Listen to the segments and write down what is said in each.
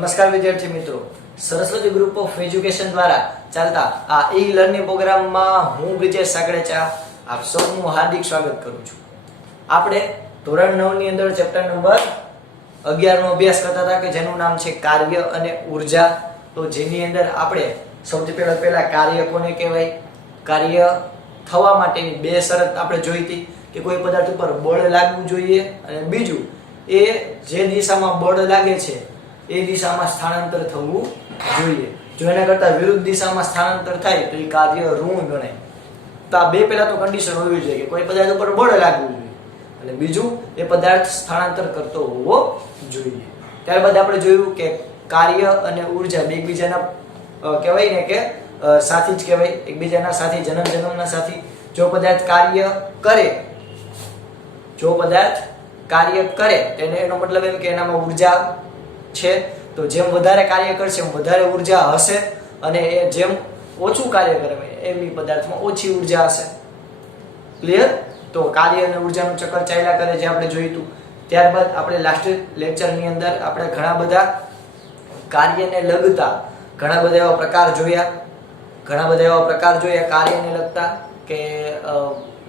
નમસ્કાર વિદ્યાર્થી મિત્રો, સરસ્વતી ગ્રુપ ઓફ એજ્યુકેશન દ્વારા ચાલતા આ ઈ લર્નિંગ પ્રોગ્રામમાં હું બ્રિજેશ સાકળેચા આપ સૌનું હાર્દિક સ્વાગત કરું છું. આપણે ધોરણ 9 ની અંદર ચેપ્ટર નંબર 11 નો અભ્યાસ કરતા હતા કે જેનું નામ છે કાર્ય અને ઉર્જા. તો જેની અંદર આપણે સૌથી પહેલા કાર્ય કોને કહેવાય, કાર્ય થવા માટેની બે શરત આપણે જોઈ હતી કે કોઈ પદાર્થ ઉપર બળ લાગવું જોઈએ અને બીજું એ જે દિશામાં બળ લાગે છે એ દિશામાં સ્થાનાંતર થવું જોઈએ. જો એના કરતા વિરુદ્ધ દિશામાં સ્થાનાંતર થાય તો એ કાર્ય ઋણ ગણાય. તો આ બે પહેલા તો કન્ડિશન હોવી જોઈએ કે કોઈ પદાર્થ ઉપર બળ લાગવું જોઈએ અને બીજું એ પદાર્થ સ્થાનાંતર કરતો હોવો જોઈએ. ત્યારબાદ આપણે જોયું કે કાર્ય અને ઉર્જા બે એકબીજાના કહેવાય ને કે સાથી જ કહેવાય, એકબીજાના સાથી, જન્મના સાથી. જો પદાર્થ કાર્ય કરે તેને એનો મતલબ એમ કે એનામાં ઉર્જા છે. તો જેમ વધારે કાર્ય કરશે એમ વધારે ઉર્જા હશે અને એ જેમ ઓછું કાર્ય કરે એમ એ પદાર્થમાં ઓછી ઉર્જા હશે. ક્લિયર? તો કાર્ય અને ઉર્જાનું ચક્કર ચાલ્યા કરે જે આપણે જોયું હતું. ત્યારબાદ આપણે લાસ્ટ લેક્ચરની અંદર આપણે ઘણા બધા કાર્યને લગતા ઘણા બધા એવા પ્રકાર જોયા કાર્યને લગતા કે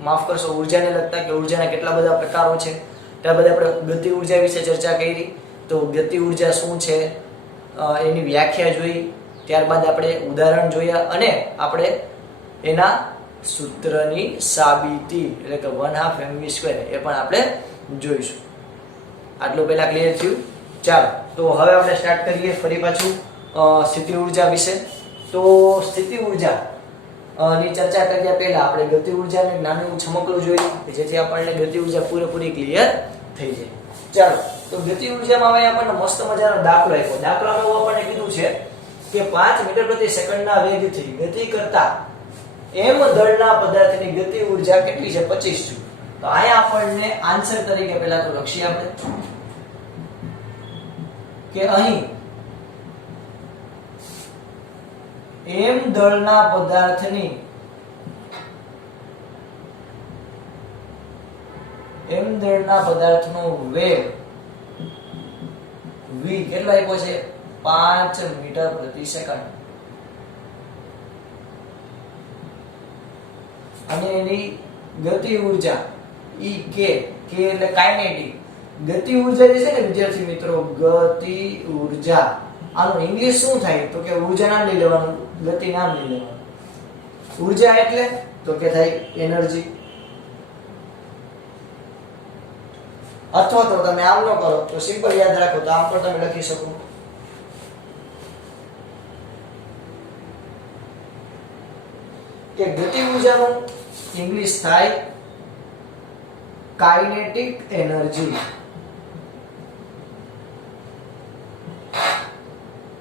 માફ કરશો ઉર્જાને લગતા કે ઉર્જાના કેટલા બધા પ્રકારો છે. ત્યારબાદ આપણે ગતિ ઉર્જા વિશે ચર્ચા કરી. તો ગતિ ઉર્જા શું છે એની વ્યાખ્યા જોઈ. ત્યારબાદ આપણે ઉદાહરણ જોયા અને આપણે એના સૂત્રની સાબિતી એટલે કે 1/2 mv² એ પણ આપણે જોઈશું. આટલું પહેલા ક્લિયર થયું? ચાલો તો હવે આપણે સ્ટાર્ટ કરીએ ફરી પાછું સ્થિતિ ઉર્જા વિશે. તો સ્થિતિ ઉર્જા ની ચર્ચા કર્યા પહેલા આપણે ગતિ ઉર્જાને નાનું છમકલું જોઈએ જેથી આપણને ગતિ ઉર્જા પૂરેપૂરી ક્લિયર થઈ જાય. ચાલો તો ગતિ ઉર્જામાં હવે આપણને મસ્ત મજાનો દાખલો આપ્યો. દાખલામાં એવું આપણને કીધું છે કે 5 મીટર પ્રતિ સેકન્ડના વેગથી ગતિ કરતા m દળના પદાર્થની ગતિ ઉર્જા કેટલી છે? 25 જૂલ. તો અહીંયા આપણને આન્સર તરીકે પહેલા તો લખીએ આપણે કે અહીં m દળના પદાર્થનો વેગ v કેટલો આપ્યો છે? 5 મીટર પ્રતિ સેકન્ડ. અને એની ગતિ ઉર્જા e k એટલે કાઇનેટિક ગતિ ઉર્જા જે છે ને વિદ્યાર્થી મિત્રો, ગતિ ઉર્જા આનું ઇંગ્લિશ શું થાય તો કે ઉર્જા નામ લઈ લેવાનું, ગતિ નામ લઈ લેવાનું. ઉર્જા એટલે તો કે થાય એનર્જી. અથવા તો તમે આમ ન કરો તો સિમ્પલ યાદ રાખો તો આમ પણ તમે લખી શકો કે ગતિ ઉર્જાનું ઇંગ્લિશ થાય કાઇનેટિક એનર્જી.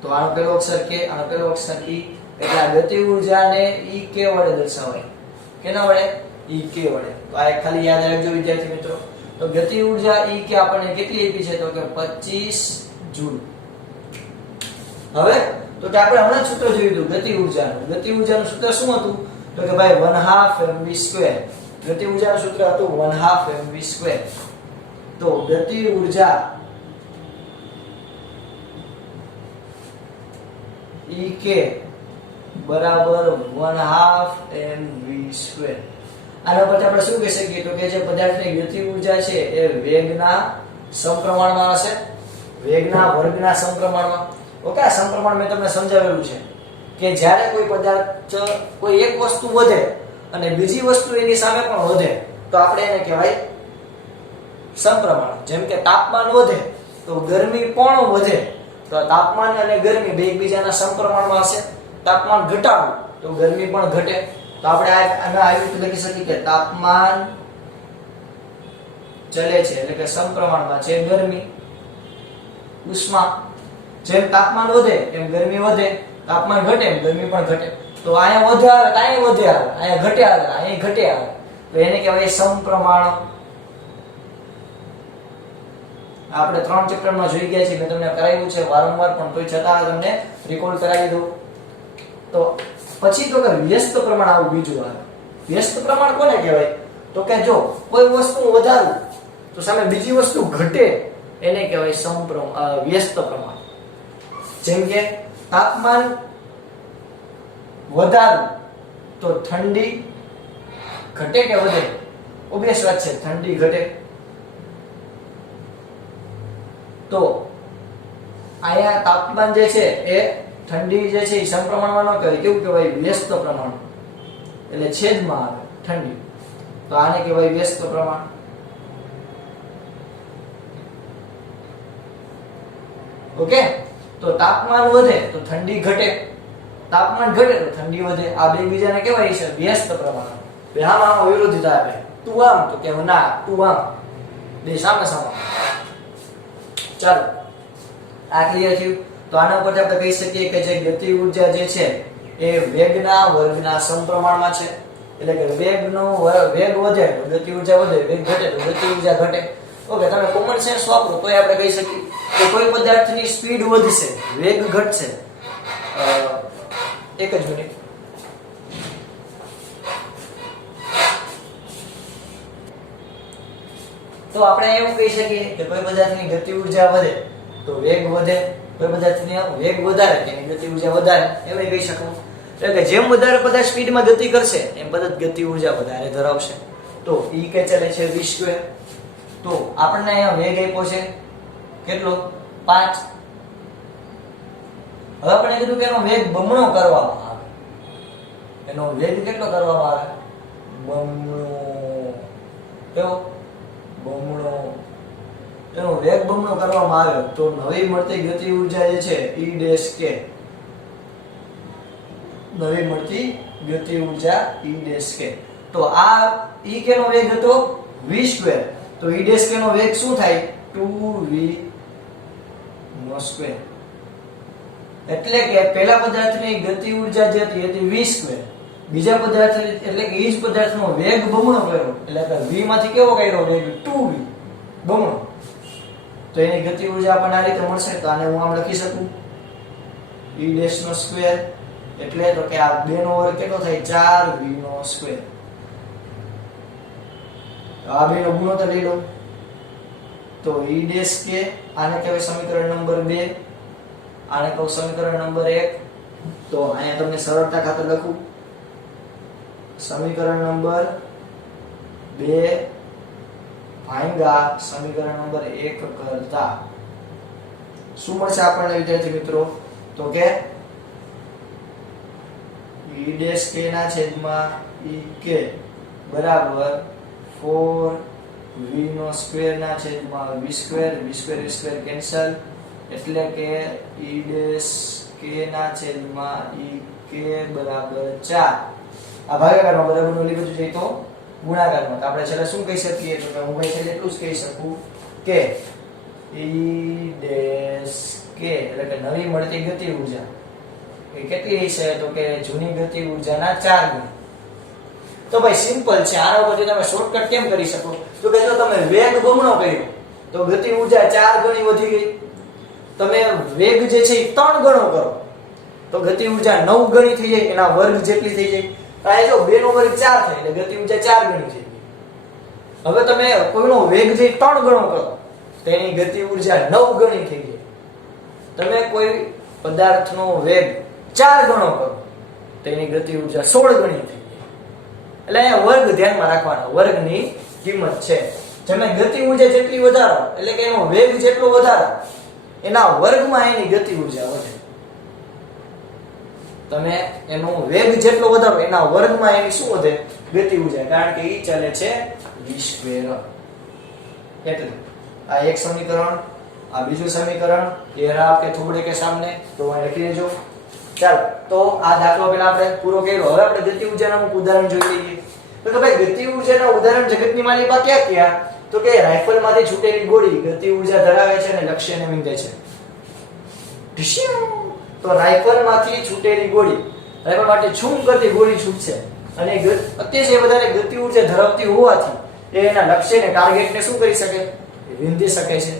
તો આનો પહેલો અક્ષર કે, આનો પહેલો અક્ષર e એટલે ગતિ ઉર્જાને e k વડે દર્શાવાય. કેના વડે? e k વડે. તો આ ખાલી યાદ રાખજો વિદ્યાર્થી મિત્રો. તો ગતિ ઉર્જા e k આપણને કેટલી આપી છે? તો કે 25 જૂલ. હવે તો કે આપણે હમણાં સૂત્ર જોયું હતું ગતિ ઉર્જાનું. ગતિ ઉર્જાનું સૂત્ર શું હતું? તો કે ભાઈ 1/2 mv². ગતિ ઉર્જાનું સૂત્ર હતું 1/2 mv². તો ગતિ ઉર્જા E k બરાબર 1/2 mv². આના પરથી આપણે શું કહી શકીએ તો કે જે પદાર્થની ગતિ ઉર્જા છે એ વેગના સમપ્રમાણમાં હશે, વેગના વર્ગના સમપ્રમાણમાં. ઓકે, આ સમપ્રમાણ મેં તમને સમજાવેલું છે કે જ્યારે કોઈ પદાર્થ કોઈ એક વસ્તુ વધે અને બીજી વસ્તુ એની સામે પણ વધે તો આપણે એને કહેવાય સમપ્રમાણ. જેમ કે તાપમાન વધે તો ગરમી પણ વધે. તો તાપમાન અને ગરમી બે એકબીજાના સમપ્રમાણમાં હશે. તાપમાન ઘટાડવું તો ગરમી પણ ઘટે. તો આપણે આના આવી રીતે લખી શકીએ કે તાપમાન ચલે છે એટલે કે સમપ્રમાણમાં છે ગરમી ઉષ્મા. જેમ તાપમાન વધે એમ ગરમી વધે, તાપમાન ઘટે એમ ગરમી પણ ઘટે. તો અહીંયા વધે આવે તો અહીંયા વધે આવે, અહીંયા ઘટે આવે અહીંયા ઘટે આવે. તો એને કહેવાય સમપ્રમાણ. આપણે 3 ચેપ્ટરમાં જોઈ ગયા છે, મેં તમને કરાવ્યું છે વારંવાર પણ તોય છતાં તમને રિકોલ કરાવી દઉં. તો પછી તો કે વ્યસ્ત પ્રમાણ આવું બીજું આવે. વ્યસ્ત પ્રમાણ કોને કહેવાય? તો કે જો કોઈ વસ્તુ વધારું તો સામે બીજી વસ્તુ ઘટે એને કહેવાય વ્યસ્ત પ્રમાણ. જેમ કે તાપમાન વધારું તો ઠંડી ઘટે કે વધે? ઓબ્વિયસ વાત છે, ઠંડી ઘટે. તો અહીંયા તાપમાન જે છે એ ઠંડી જે છે એ સમપ્રમાણમાં ન કહેવાય, કેવું કહેવાય? વ્યસ્ત પ્રમાણ, એટલે છેદમાં આવે ઠંડી, તો આને કહેવાય વ્યસ્ત પ્રમાણ. ઓકે, તો તાપમાન વધે તો ઠંડી ઘટે, તાપમાન ઘટે તો ઠંડી વધે. આ બે બીજાને કહેવાય છે વ્યસ્ત પ્રમાણ. બે આમાં વિરોધીતા આપે, તું આમ તો કે ના તું આમ, બે સામે સામે. ચાલો, આ ક્લિયર થયું. તો આના પરથી આપણે કહી શકીએ કે જે ગતિ ઊર્જા જે છે એ વેગના વર્ગના સમપ્રમાણમાં છે. એટલે કે વેગનો વેગ વધે તો ગતિ ઊર્જા વધે, વેગ ઘટે તો ગતિ ઊર્જા ઘટે. ઓકે, તમે કોમન સેન્સ વાપરો તોય આપણે કહી શકીએ કે કોઈ પદાર્થની સ્પીડ વધશે, વેગ ઘટશે. એક જ મિનિટ. તો આપણે એવું કહી શકીએ કે કોઈ પદાર્થની ગતિ ઊર્જા વધે તો વેગ વધે, કોઈ પદાર્થની વેગ વધારે તેની ગતિ ઊર્જા વધારે, એમ કહી શકો. એટલે કે જેમ વધારે પદાર્થ સ્પીડમાં ગતિ કરશે એમ પદાર્થ ગતિ ઊર્જા વધારે ધરાવશે. તો E કે ચાલે છે v². તો આપણને અહીંયા વેગ આપ્યો છે કેટલો? 5. હવે આપણે કીધું કે એનો વેગ બમણો કરવામાં આવે. એનો વેગ કેટલો કરવામાં આવે? બમણો. કેવો? બમણો. એનો વેગ બમણો કરવામાં આવે તો નવી મળતી ગતિ ઊર્જા જે છે E', નવી મળતી ગતિ ઊર્જા E'. તો આ E કેનો વેગ હતો? v². તો E' નો વેગ શું થાય? 2v². એટલે કે પહેલા પદાર્થની ગતિ ઊર્જા જે હતી v², બીજા પદાર્થ એટલે કે ઈ જ પદાર્થનો વેગ બમણો કર્યો, એટલે કે v માંથી કેવો કર્યો વેગ? 2v બમણો. તો એની ગતિ ઊર્જા આપણને આ રીતે મળશે. તો આને હું આમ લખી શકું E'². એટલે તો કે આ 2 નો વર્ગ કેટલો થાય? 4v². આ બે નો ગુણોત્તર લઈ લો તો E', આને કહેવાય સમીકરણ નંબર 2, આને કહું સમીકરણ નંબર 1. તો અહીંયા તમને સરળતા ખાતર લખું સમીકરણ નંબર 2 ભાંગા સમીકરણ નંબર 1 કરતા શું મળશે આપણને વિદ્યાર્થી મિત્રો? તો કે E' ના છેદમાં EK બરાબર 4v² ના છેદમાં v², v² કેન્સલ, એટલે કે E' ના છેદમાં EK બરાબર 4. આ ભાગાકારમાં બરાબરનું લીધું છે તો ગુણાકારમાં. તો આપણે છેલ્લે શું કહી શકીએ? તો હું ભાઈ છેલ્લે એટલું જ કહી શકું કે E' એટલે કે નવી મળતી ગતિ ઊર્જા એ કેટલી છે? તો કે જૂની ગતિ ઊર્જાના 4 ગણી. તો ભાઈ સિમ્પલ છે. આના ઉપરથી તમે શોર્ટકટ કેમ કરી શકો? તો કે જો તમે વેગ બમણો કર્યો તો ગતિ ઊર્જા 4 ગણી વધી ગઈ. તમે વેગ જે છે એ 3 ગણો કરો તો ગતિ ઊર્જા 9 ગણી થઈ જાય, એના વર્ગ જેટલી થઈ જાય. આ જો 2 નો વર્ગ 4 થાય એટલે ગતિ ઊર્જા 4 ગણી થઈ ગઈ. હવે તમે કોઈનો વેગ જે 3 ગણો કરો તો એની ગતિ ઊર્જા 9 ગણી થઈ જાય. તમે કોઈ પદાર્થનો વેગ 4 ગણો કરો તો એની ગતિ ઊર્જા 16 ગણી થઈ. એટલે અહીંયા વર્ગ ધ્યાનમાં રાખવાનો, વર્ગની કિંમત છે. તમે ગતિ ઊર્જા જેટલી વધારો એટલે કે એનો વેગ જેટલો વધારો એના વર્ગમાં એની ગતિ ઊર્જા વધે. તમે એનો વેગ જેટલો વધારો એના વર્ગમાં એની શું વધે? ગતિ ઊર્જા. કારણ કે ઈ ચાલે છે v². એટલે આ એક સમીકરણ, આ બીજું સમીકરણ, ये रहा आपके थोबड़े के सामने. तो અહીં લખી દેજો. ચાલો, તો આ દાખલો પહેલા આપણે પૂરો કર્યો. હવે આપણે ગતિ ઊર્જાનું અમુક ઉદાહરણ જોઈ લઈએ. તો ભાઈ ગતિ ઊર્જાના ઉદાહરણ જગતની માલિકા ક્યાં ક્યાં? તો કે રાઇફલમાંથી છૂટેલી ગોળી ગતિ ઊર્જા ધરાવે છે અને લક્ષ્યને વીંધે છે. તો રાઇફલમાંથી છૂટેલી ગોળી, રાઇફલમાંથી છૂમ કરતી ગોળી છૂટશે અને અત્યંત વધારે ગતિ ઊર્જા ધરાવતી હોવાથી એ એના લક્ષ્યને, ટાર્ગેટને શું કરી શકે? વીંધી શકે છે.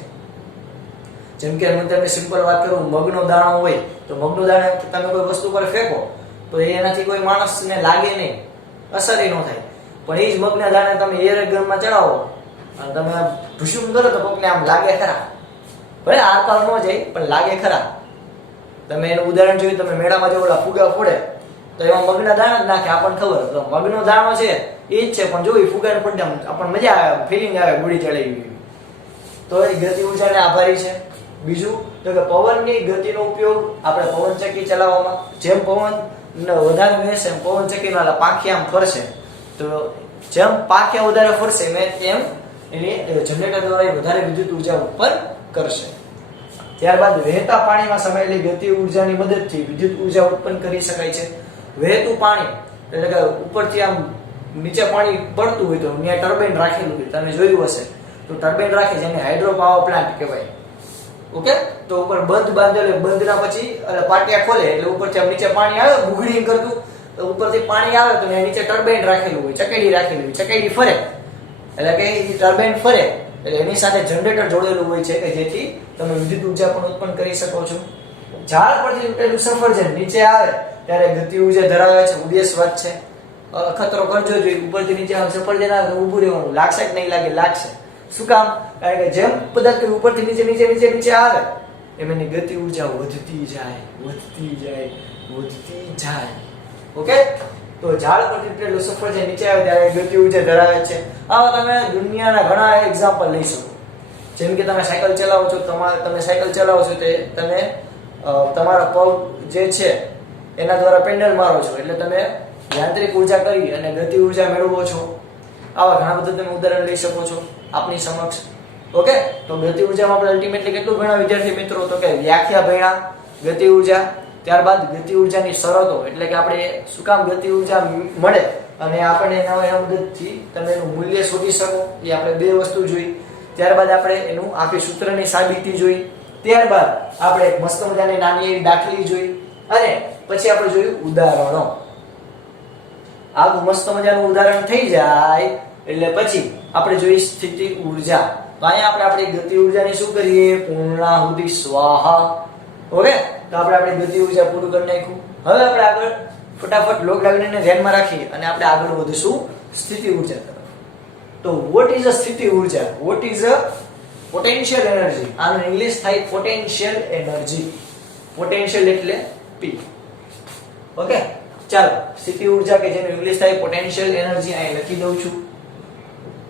જેમ કે હું તમને સિમ્પલ વાત કરું, મગનો દાણો હોય તો મગનો દાણો તમે કોઈ વસ્તુ પર ફેંકો તો એનાથી કોઈ માણસને લાગે નહીં, અસર ન થાય. પણ એ જ મગના દાણે તમે એર ગનમાં ચડાવો અને તમે ભૂસુમ કરો તો કોકને આમ લાગે ખરા. ભલે આરપાર ન જાય પણ લાગે ખરા. તમે એનું ઉદાહરણ જોયું, તમે મેળામાં જો ઓલા ફુગા ફોડે તો એમાં મગના દાણા જ નાખે, આપણને ખબર. તો મગનો દાણો છે એ જ છે, પણ જો એ ફુગાને પડે આપણને મજા આવે, ફિલિંગ આવે ગુડી ચડાવી. તો એ ગતિ ઉર્જાને આભારી છે. બીજું તો કે પવનની ગતિનો ઉપયોગ આપણે પવન ચક્કી ચલાવવામાં, જેમ પવન વધારે વહેશે એમ પવન ચક્કીના પાંખિયા આમ ફરશે, તો જેમ પાંખિયા વધારે ફરશે એમ એની જનરેટર દ્વારા વધારે વિદ્યુત ઉર્જા ઉત્પન્ન કરશે. ત્યારબાદ વહેતા પાણીમાં સમાયેલી ગતિ ઉર્જાની મદદથી વિદ્યુત ઉર્જા ઉત્પન્ન કરી શકાય છે. વહેતું પાણી એટલે કે ઉપરથી આમ નીચે પાણી પડતું હોય તો ત્યાં ટર્બાઇન રાખેલું હોય, તમે જોયું હશે. તો ટર્બાઇન રાખે જેને હાઇડ્રો પાવર પ્લાન્ટ કહેવાય. ઓકે, તો ઉપર બંધ બાંધેલો, બંધના પછી પાટિયા ખોલે એટલે ઉપરથી નીચે પાણી આવે બુગડી કરતું, તો ઉપરથી પાણી આવે તો નીચે ટર્બાઇન રાખેલું હોય, ચકેડી રાખેલી હોય, ચકેડી ફરે એટલે કે ટર્બાઇન ફરે એટલે એની સાથે જનરેટર જોડેલું હોય છે કે જેથી તમે વિદ્યુત ઉર્જા પણ ઉત્પન્ન કરી શકો છો. ઝાડ પરથી તૂટેલું સફરજન નીચે આવે ત્યારે ગતિ ઉર્જા ધરાવે છે. ઉદ્દેશ વાત છે, અખતરો કરજો જોઈએ. ઉપરથી નીચે સફરજન આવે તો ઊભું રહેવાનું, લાગશે કે નહીં લાગે? લાગશે. શું કામ? કારણ કે જેમ પદાર્થ ઉપરથી નીચે નીચે નીચે નીચે આવે એમ એની ગતિ ઉર્જા વધતી જાય વધતી જાય વધતી જાય. ઓકે, તો ઝાડ પરથી તૂટેલું સફરજન નીચે આવે ત્યારે ગતિ ઉર્જા ધરાવે છે. આવા તમે દુનિયાના ઘણા એક્ઝામ્પલ લઈ શકો. જેમ કે તમે સાયકલ ચલાવો છો, તમે સાયકલ ચલાવો છો તે તમે તમારા પગ જે છે એના દ્વારા પેન્ડલ મારો છો એટલે તમે યાંત્રિક ઉર્જા કરી અને ગતિ ઉર્જા મેળવો છો. આવા ઘણા બધા તમે ઉદાહરણ લઈ શકો છો આપની સમક્ષ. ઓકે, તો ગતિ ઉર્જામાં આપણે અલ્ટિમેટલી કેટલું ભણ્યા વિદ્યાર્થી મિત્રો? તો કે વ્યાખ્યા ભણ્યા ગતિ ઉર્જા, ત્યારબાદ ગતિ ઉર્જાની શરતો એટલે કે આપણે શું કામ ગતિ ઉર્જા મળે અને આપણે એના મદદથી તમે એનું મૂલ્ય શોધી શકો, એ આપણે બે વસ્તુ જોઈ. ત્યારબાદ આપણે એનું આખી સૂત્રની સાબિતી જોઈ. ત્યારબાદ આપણે એક મસ્ત મજાની નાની એવી દાખલી જોઈ અને પછી આપણે જોયું ઉદાહરણો. આવું મસ્ત મજાનું ઉદાહરણ થઈ જાય એટલે પછી આપણે જોઈએ સ્થિતિ ઉર્જા. તો અહીંયા આપણે આપણી ગતિ ઉર્જાની શું કરીએ? પૂર્ણાહુતિ સ્વાહા. ઓકે, તો આપણે આપણી ગતિ ઉર્જા પૂરું કરી નાખ્યું. હવે આપણે આગળ ફટાફટ લોક લાગણીને ધ્યાનમાં રાખી અને આપણે આગળ વધીશું સ્થિતિ ઉર્જા તરફ. તો વોટ ઇઝ અ સ્થિતિ ઉર્જા? What is a potential energy? આનું ઇંગ્લિશ થાય પોટેન્શિયલ એનર્જી. પોટેન્શિયલ એટલે P. ઓકે, ચાલો સ્થિતિ ઉર્જા કે જેનું ઇંગ્લિશ થાય પોટેન્શિયલ એનર્જી અહીં લખી દઉં છું.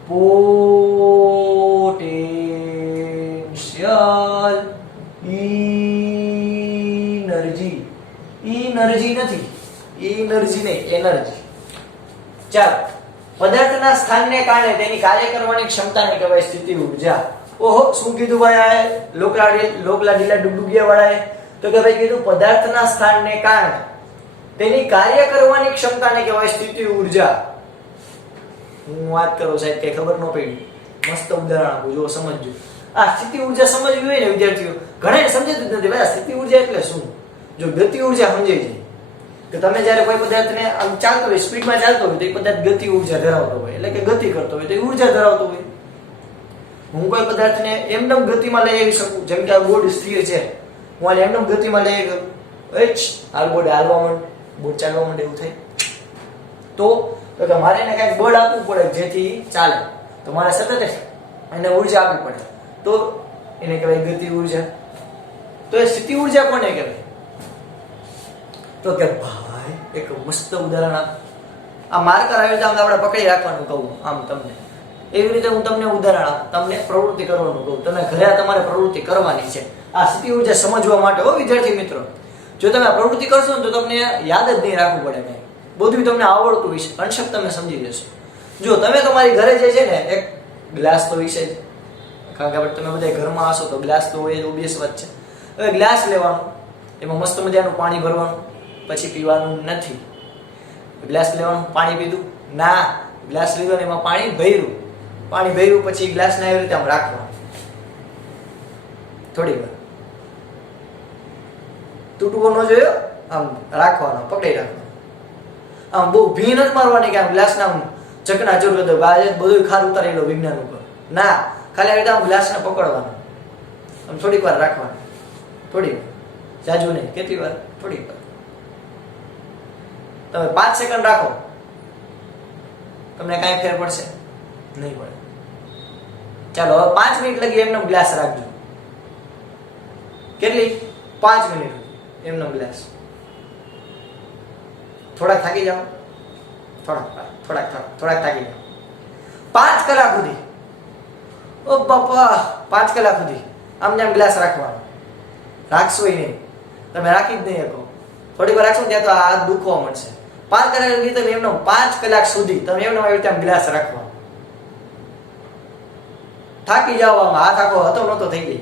Potential energy. એનર્જી નથી, એનર્જી નહીં, એનર્જી. ચાલો, પદાર્થના સ્થાનને કારણે તેની કાર્ય કરવાની ક્ષમતાને કહેવાય સ્થિતિ ઉર્જા. ઓહો, શું કીધું ભાઈ આ લોકલા ઢીલા ડુગડુગિયા વાળાએ? તો કે ભાઈ કીધું પદાર્થના સ્થાનને કારણે તેની કાર્ય કરવાની ક્ષમતાને કહેવાય સ્થિતિ ઉર્જા. હું વાત કરું સાહેબ કે ખબર ન પડી, મસ્ત ઉદાહરણ આપું, જો સમજજો. આ સ્થિતિ ઉર્જા સમજવી હોય ને વિદ્યાર્થીઓ, ઘણા સમજતું જ નથી ભાઈ આ સ્થિતિ ઉર્જા એટલે શું. જો ગતિ ઉર્જા સમજાઈ જાય કે તમે જ્યારે કોઈ પદાર્થને આમ ચાલતો હોય, સ્પીડમાં ચાલતો હોય તો એ પદાર્થ ગતિ ઉર્જા ધરાવતો હોય, એટલે કે ગતિ કરતો હોય તો એ ઉર્જા ધરાવતો હોય. હું કોઈ પદાર્થને એમનેમ ગતિમાં લઈ આવી શકું, જેમ કે આ બોર્ડ સ્થિર છે, હું આને એમનેમ ગતિમાં લઈ આવી હાલ બોર્ડ હાલવા માંડ, બોર્ડ ચાલવા માંડે એવું થાય. તો કે મારે એને કઈક બળ આપવું પડે જેથી ચાલે, તો મારે સતત એને ઉર્જા આપવી પડે, તો એને કહેવાય ગતિ ઉર્જા. તો એ સ્થિતિ ઉર્જા કોને કહેવાય? તો કે ભાઈ એક મસ્ત ઉદાહરણ આપ. આ માર્કર આવી રીતે આપણે પકડી રાખવાનું કહું આમ તમને, એવી રીતે હું તમને ઉદાહરણ આપું, તમને પ્રવૃત્તિ કરવાનું કહું, તમે ઘરે તમારે પ્રવૃત્તિ કરવાની છે. આ સ્થિતિ ઉર્જા સમજવા માટે હો વિદ્યાર્થી મિત્રો. જો તમે આ પ્રવૃત્તિ કરશો ને તો તમને યાદ જ નહીં રાખવું પડે કંઈ, બધું તમને આવડતું હશે, અંશક તમે સમજી જશો. જો તમે તમારી ઘરે જે છે ને એક ગ્લાસ તો વિશે જ, કારણ કે તમે બધા ઘરમાં હશો તો ગ્લાસ તો હોય, ઓબ્વિયસ વાત છે. હવે ગ્લાસ લેવાનું, એમાં મસ્ત મજાનું પાણી ભરવાનું, પછી પીવાનું નથી. ગ્લાસ લેવાનું, પાણી પીધું ના, ગ્લાસ લીધો ને એમાં પાણી ભર્યું, પાણી ભર્યું પછી ગ્લાસને એવી રીતે આમ રાખવાનું, થોડી વાર તૂટવો ન જોયો, આમ રાખવાનો, પકડી રાખવાનો. આમ બહુ ભી નથી મારવાની કે આમ ગ્લાસના આમ ચકનાચૂર કરી દો, બધું ખાર ઉતારેલો વિજ્ઞાન ઉપર. ના, ખાલી આવી રીતે આમ ગ્લાસને પકડવાનું, આમ થોડીક વાર રાખવાનું, થોડી વાર, જાજુ નહીં, કેટલી વાર? થોડીક વાર. તમે 5 સેકન્ડ રાખો, તમને કાંઈ ફેર પડશે નહીં પડે. ચાલો હવે 5 મિનિટ લગી એમને ગ્લાસ રાખજો. કેટલી? 5 મિનિટ. એમનો ગ્લાસ. થોડાક થાકી જાઓ, થોડાક થાકી જાઓ. 5 કલાક સુધી, ઓ બાપા 5 કલાક સુધી આમને આમ ગ્લાસ રાખવાનો. રાખશો નહીં, તમે રાખી જ નહીં શકો. થોડીક વાર રાખશો ત્યાં તો આ દુખવા મળશે. 5 કલાક સુધી તમે એમનો 5 કલાક સુધી તમે એમનો આવી રીતે ગ્લાસ રાખવાનો. થાકી જાઓ, આમાં હાથ આખો હતો નહોતો થઈ ગઈ.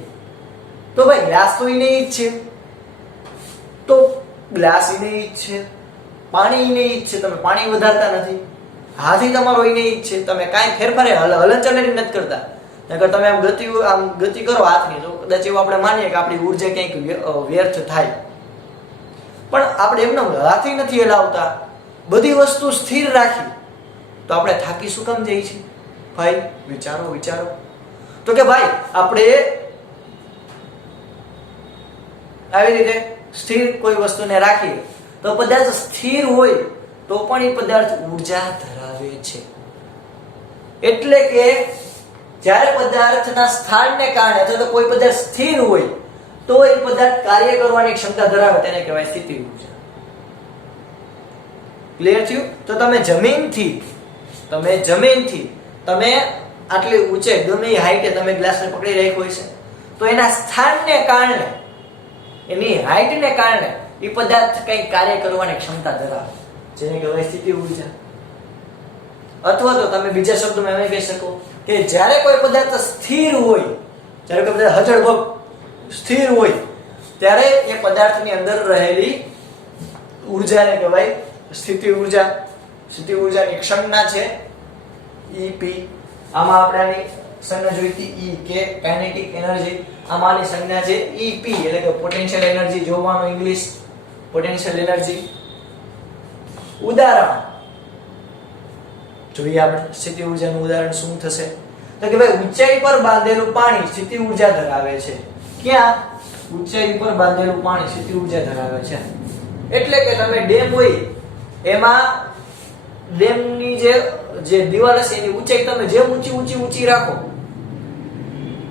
તો ભાઈ ગ્લાસ તો એને જ છે, તો ગ્લાસ એને જ છે, પાણી એને જ છે. તમે પાણી વધારતા નથી, હાથી તમારો એને જ છે. તમે કાંઈ ફેરફારે હલનચલન નથી કરતા. નકર તમે આમ ગતિ કરો હાથની, તો કદાચ એવું આપણે માનીએ કે આપણી ઉર્જા ક્યાંક વ્યર્થ થાય. પણ આપણે એમને હાથી નથી હલાવતા, બધી વસ્તુ સ્થિર રાખી, તો આપણે થાકી શું કામ જઈએ છીએ? ભાઈ વિચારો. તો કે ભાઈ આપણે આવી રીતે સ્થિર કોઈ વસ્તુને રાખીએ તો પદાર્થ સ્થિર હોય તો પણ એ પદાર્થ ઉર્જા ધરાવે છે. એટલે કે જ્યારે પદાર્થના સ્થાનને કારણે અથવા તો કોઈ પદાર્થ સ્થિર હોય તો એ પદાર્થ કાર્ય કરવાની ક્ષમતા ધરાવે, તેને કહેવાય સ્થિતિ ઉર્જા. ક્લિયર થયું? તો તમે જમીનથી તમે આટલી ઊંચે ગમે એ હાઈટે તમે ગ્લાસને પકડી રાખ્યો હોય છે, તો એના સ્થાનને કારણે, એની હાઈટને કારણે એ પદાર્થ કંઈક કાર્ય કરવાની ક્ષમતા ધરાવે, જેને કહેવાય સ્થિતિ ઉર્જા. અથવા તો તમે બીજા શબ્દોમાં એમ કહી શકો કે જ્યારે કોઈ પદાર્થ સ્થિર હોય, જ્યારે કોઈ પદાર્થ હચળભગ સ્થિર હોય, ત્યારે એ પદાર્થની અંદર રહેલી ઉર્જાને કહેવાય સ્થિતિ ઉર્જા. સ્થિતિ ઉર્જાની સંજ્ઞા છે EP. આમાં આપણે આની સંજ્ઞા જોઈ હતી E કે કાઇનેટિક એનર્જી. આમાં આની સંજ્ઞા છે EP એટલે કે પોટેન્શિયલ એનર્જી. જોવાનું ઇંગ્લિશ પોટેન્શિયલ એનર્જી. ઉદાહરણ જોઈએ આપણે સ્થિતિ ઉર્જાનું ઉદાહરણ શું થશે? તો કે ભાઈ ઊંચાઈ પર બાંધેલું પાણી સ્થિતિ ઉર્જા ધરાવે છે. ક્યાં? ઊંચાઈ પર બાંધેલું પાણી સ્થિતિ ઉર્જા ધરાવે છે. એટલે કે તમે ડેમ હોય એમાં ડેમની જે દિવાલ હશે એની ઊંચાઈ તમે જેમ ઊંચી રાખો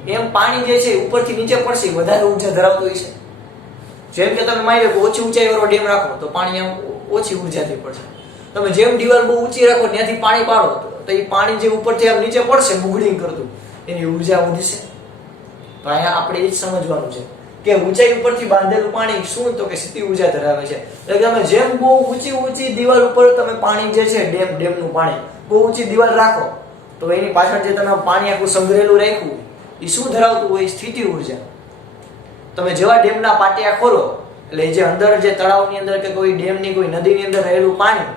એમ પાણી જે છે ઉપરથી નીચે પડશે વધારે ઉર્જા ધરાવતું હોય છે. જેમ કે તમે માની લો કે ઓછી ઊંચાઈ વાળો ડેમ રાખો તો પાણી એમ ઓછી ઉર્જાથી પડશે. તમે જેમ દિવાલ બહુ ઊંચી રાખો ત્યાંથી પાણી પાડો તો એ પાણી જે ઉપરથી આમ નીચે પડશે બુગડિંગ કરતું, એની ઉર્જા વધશે. તો અહીંયા આપણે એ જ સમજવાનું છે કે ઊંચાઈ ઉપરથી બાંધેલું પાણી શું? તો કે સ્થિતિ ઉર્જા ધરાવે છે. એટલે તમે જેમ બહુ ઊંચી દિવાલ ઉપર તમે પાણી જે છે ડેમનું પાણી બહુ ઊંચી દિવાલ રાખો તો એની પાછળ જે તમે પાણી આખું સંગ્રહેલું રાખ્યું એ શું ધરાવતું હોય? સ્થિતિ ઉર્જા. તમે જેવા ડેમના પાટિયા ખોલો એટલે જે અંદર જે તળાવની અંદર કે કોઈ ડેમની કોઈ નદીની અંદર રહેલું પાણી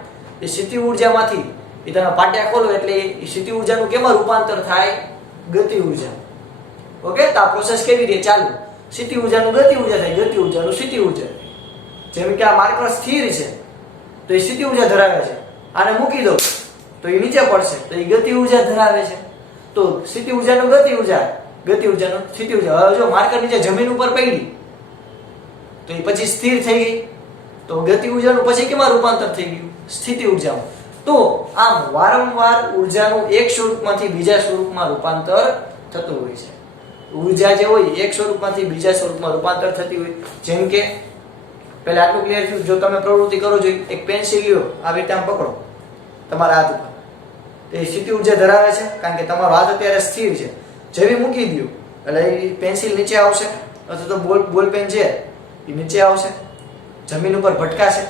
એ સ્થિતિ ઉર્જામાંથી એ તમે પાટિયા ખોલો એટલે એ સ્થિતિ ઉર્જાનું કેમાં રૂપાંતર થાય? ગતિ ઉર્જા. ઓકે, તો આ પ્રોસેસ કેવી રીતે ચાલુ? સ્થિતિ ઉર્જાનું ગતિ ઉર્જા થાય, ગતિ ઉર્જાનું સ્થિતિ ઉર્જા. જેમ કે આ માર્કર સ્થિર છે તો એ સ્થિતિ ઉર્જા ધરાવે છે. આને મૂકી દો તો એ નીચે પડશે તો એ ગતિ ઉર્જા ધરાવે છે. તો સ્થિતિ ઉર્જાનું ગતિ ઉર્જા, ગતિ ઉર્જાનું સ્થિતિ ઉર્જા. હવે જો માર્કર નીચે જમીન ઉપર પડી તો એ પછી સ્થિર થઈ ગઈ તો ગતિ ઉર્જાનું પછી કેમાં રૂપાંતર થઈ ગયું? સ્થિતિ ઉર્જામાં. તો આમ વારંવાર ઉર્જાનું એક સ્વરૂપમાંથી બીજા સ્વરૂપમાં રૂપાંતર થતું હોય છે. ઉર્જા જે હોય એક સ્વરૂપમાંથી બીજા સ્વરૂપમાં રૂપાંતર થતી હોય. જેમ કે પહેલા આટલું ક્લિયર થયું, જો તમે પ્રવૃત્તિ કરો છો એક પેન્સિલ લ્યો આવી રીતે આમ પકડો તમારા હાથ ઉપર, તો એ સ્થિતિ ઉર્જા ધરાવે છે કારણ કે તમારો હાથ અત્યારે સ્થિર છે. જેવી મૂકી દો એટલે એ પેન્સિલ નીચે આવશે અથવા તો બોલ પેન છે એ નીચે આવશે, જમીન ઉપર ભટકાશે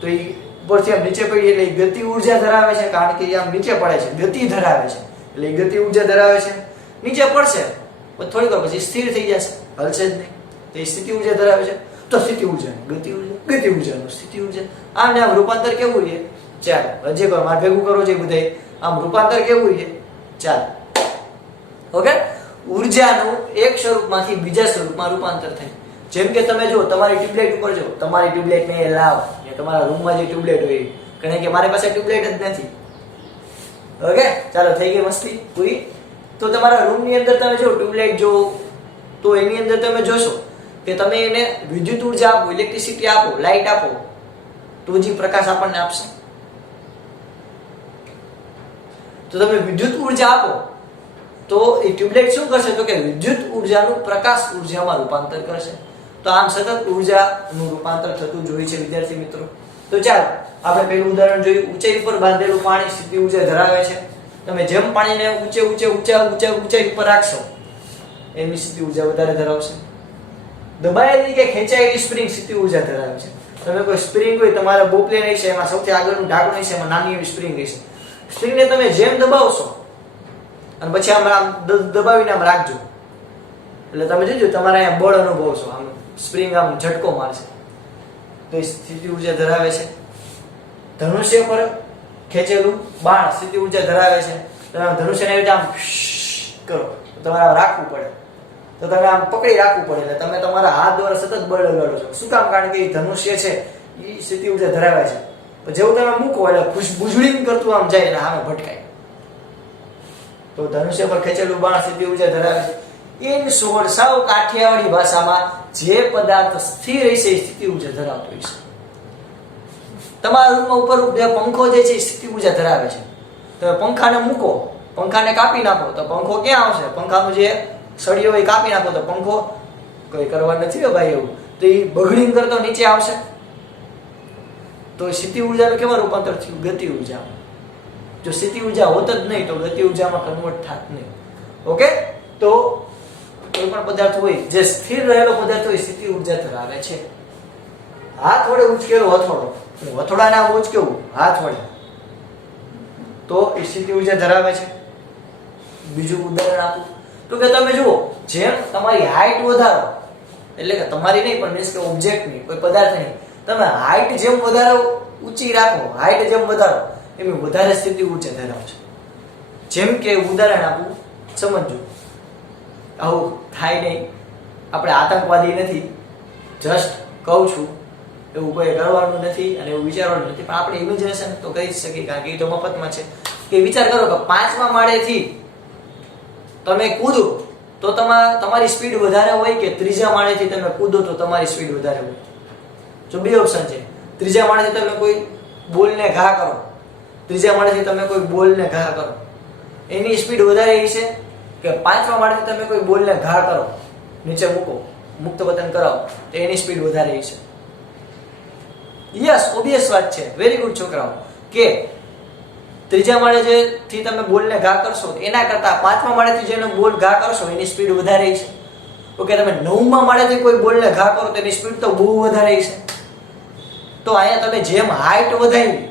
તો એ ઉપરથી આમ નીચે પડી એટલે એ ગતિ ઉર્જા ધરાવે છે કારણ કે એ આમ નીચે પડે છે, ગતિ ધરાવે છે એટલે એ ગતિ ઉર્જા ધરાવે છે. નીચે પડશે થોડીક વાર પછી સ્થિર થઈ જશે, હલશે જ નહીં, તો એ સ્થિતિ ઉર્જા ધરાવે છે. તો સ્થિતિ ઉર્જા, ગતિ ઉર્જાનું સ્થિતિ ઉર્જા. આમ ને આમ રૂપાંતર કેવું છે? ચાલો હજી કરો, મારે ભેગું કરો છે બધા. આમ રૂપાંતર કેવું છે? ચાલો ઓકે, ઉર્જાનું એક સ્વરૂપમાંથી બીજા સ્વરૂપમાં રૂપાંતર થાય. જેમ કે તમે જો તમારી ટ્યુબલાઇટ ઉપર જો, તમારી ટ્યુબલાઇટ ને લાવ તમારા રૂમમાં જે ટ્યુબલાઇટ હોય કારણ કે મારી પાસે ટ્યુબલાઇટ જ નથી. ઓકે ચાલો થઈ ગઈ મસ્તી પૂરી. તો તમારા રૂમની અંદર તમે જો ટ્યુબલાઇટ જો તો એની અંદર તમે જોશો કે તમે એને વિદ્યુત ઉર્જા આપો, ઇલેક્ટ્રિસિટી આપો, લાઇટ આપો તો જે પ્રકાશ આપણને આપશે. તો તમે વિદ્યુત ઉર્જા આપો તો એ ટ્યુબલાઇટ શું કરશે? તો કે વિદ્યુત ઉર્જાનું પ્રકાશ ઉર્જામાં રૂપાંતર કરશે. તો તો આમ સતત ઉર્જાનું રૂપાંતર થતું જ હોય છે વિદ્યાર્થી મિત્રો. તો ચાલો આપણે પહેલું ઉદાહરણ જોયું. ઊંચાઈ ઉપર બાંધેલું પાણી સ્થિતિ ઉર્જા ધરાવે છે. તમે જેમ પાણીને ઊંચાઈ ઉપર રાખશો એની સ્થિતિ ઉર્જા વધારે ધરાવશે. દબાયેલી કે ખેંચાયેલી સ્પ્રિંગ સ્થિતિ ઉર્જા ધરાવે છે. તમે કોઈ સ્પ્રિંગ હોય, તમારા બોપલેન હશે, એમાં સૌથી આગળનું ઢાંકણું હશે, એમાં નાની એવી સ્પ્રિંગ હશે. સ્પ્રિંગને તમે જેમ દબાવશો અને પછી આમ દબાવીને આમ રાખજો એટલે તમે જોજો તમારા અહીંયા બળ અનુભવશો. આમ સ્પ્રિંગ આમ ઝટકો મારશે તો એ સ્થિતિ ઉર્જા ધરાવે છે. ધનુષ્ય પર ખેંચેલું બાણ સ્થિતિ ઉર્જા ધરાવે છે. તમે ધનુષ્યને એવી રીતે આમ કરો તો તમારે રાખવું પડે, તો તમે આમ પકડી રાખવું પડે એટલે તમે તમારા હાથ દ્વારા સતત બળ લગાડો છો. શું કામ? કારણ કે એ ધનુષ્ય છે એ સ્થિતિ ઉર્જા ધરાવે છે. જેવું તમે મૂકો એટલે ભૂજળી કરતું આમ જાય એટલે સામે ભટકાય. તો ધનુષ્ય પર ખેંચેલું બાણ સ્થિતિ ઉર્જા ધરાવે છે. ઇન શોર્ટ, સાવ કાઠિયાવાડી ભાષામાં જે પદાર્થ સ્થિર હશે એ સ્થિતિ ઉર્જા ધરાવતો હોય છે. તમારા રૂમમાં ઉપર જે પંખો જે છે એ સ્થિતિ ઉર્જા ધરાવે છે. તમે પંખાને મૂકો, પંખાને કાપી નાખો તો પંખો ક્યાં આવશે? પંખાનું જે સળિયો હોય કાપી નાખો તો પંખો કોઈ કરવા નથી હો ભાઈ એવું, તો એ બગડીને કરતો નીચે આવશે. તો સ્થિતિ ઉર્જાનું કેમાં રૂપાંતર થયું? ગતિ ઉર્જા. જો સ્થિતિ ઉર્જા હોત જ નહીં તો ગતિ ઉર્જામાં કન્વર્ટ થાત નહીં. ઓકે, તો કોઈ પણ પદાર્થ હોય જે સ્થિર રહેલો પદાર્થ હોય સ્થિતિ ઉર્જા ધરાવે છે. હાથ વડે ઉચકેલો હથોડો, હથોડાને આમ ઉચકેવું હાથ વડે તો એ સ્થિતિ ઉર્જા ધરાવે છે. બીજું ઉદાહરણ આપું તો કે તમે જુઓ, જેમ તમારી હાઈટ વધારો, એટલે કે તમારી નહીં પણ મીન્સ કે ઓબ્જેક્ટની, કોઈ પદાર્થની તમે હાઈટ જેમ વધારો ઊંચી રાખો, હાઈટ જેમ વધારો એમ વધારે સ્થિતિ ઉર્જા ધરાવશે. જેમ કે ઉદાહરણ આપું, સમજો. આવું થાય નહીં, આપણે આતંકવાદી નથી, જસ્ટ કહું છું, એવું કોઈ કરવાનું નથી અને એવું વિચારવાનું નથી, પણ આપણે ઇમેજિનેશન તો કરી જ શકીએ કારણ કે એ તો મફતમાં છે. કે વિચાર કરો કે 5મા માળેથી તમે કૂદો તો તમારી સ્પીડ વધારે હોય કે 3જા માળેથી તમે કૂદો તો તમારી સ્પીડ વધારે હોય? જો બે ઓપ્શન છે. 3જા માળેથી તમે કોઈ બોલને ઘા કરો, 3જા માળેથી તમે કોઈ બોલને ઘા કરો, એની સ્પીડ વધારે હશે કે 5મા માળેથી તમે કોઈ બોલને ઘા કરો, નીચે મૂકો, મુક્ત પતન કરાવો તો એની સ્પીડ વધારે હશે? યસ, ઓબિયસ વાત છે. વેરી ગુડ છોકરાઓ. કે 3જા માળે જેથી તમે બોલને ઘા કરશો એના કરતા 5મા માળેથી જેનો બોલ ઘા કરશો એની સ્પીડ વધારે હશે. ઓકે, તમે 9મા માળેથી કોઈ બોલને ઘા કરો તો એની સ્પીડ તો બહુ વધારે હશે. તો અહીંયા તમે જેમ હાઈટ વધારી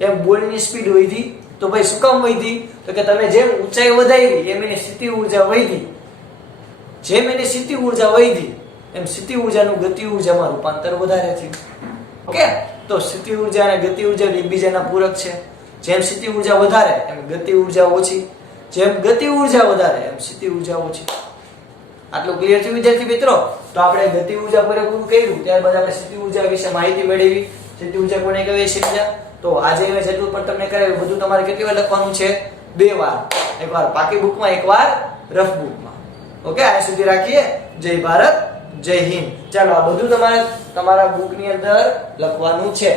એમ બોલની સ્પીડ વધી. તો ભાઈ શું કામ વધી? તો કે તમે જેમ ઊંચાઈ વધારી એમ એની સ્થિતિ ઉર્જા વધી. જેમ એની સ્થિતિ ઉર્જા વધી એમ સ્થિતિ ઉર્જાનું ગતિ ઉર્જામાં રૂપાંતર વધારે થયું. ઓકે, તો સ્થિતિ ઉર્જા અને ગતિ ઉર્જા એકબીજાના પૂરક છે. જેમ સ્થિતિ ઉર્જા વધારે એમ ગતિ ઉર્જા ઓછી, જેમ ગતિ ઉર્જા વધારે એમ સ્થિતિ ઉર્જા ઓછી. આટલું ક્લિયર થયું વિદ્યાર્થી મિત્રો? તો આપણે ગતિ ઉર્જા પૂરેપૂરું કર્યું, ત્યારબાદ આપણે સ્થિતિ ઉર્જા વિશે માહિતી મેળવી. સ્થિતિ ઉર્જા કોને કહેવાય સમજ્યા? તો આજે મેં જેટલું પણ તમને કરાવ્યું બધું તમારે કેટલી વાર લખવાનું છે? 2 વાર. એકવાર પાકી બુકમાં, એકવાર રફ બુકમાં. ઓકે, આ સુધી રાખીએ. જય ભારત, જય હિન્દ. ચાલો, આ બધું તમારે તમારા બુકની અંદર લખવાનું છે.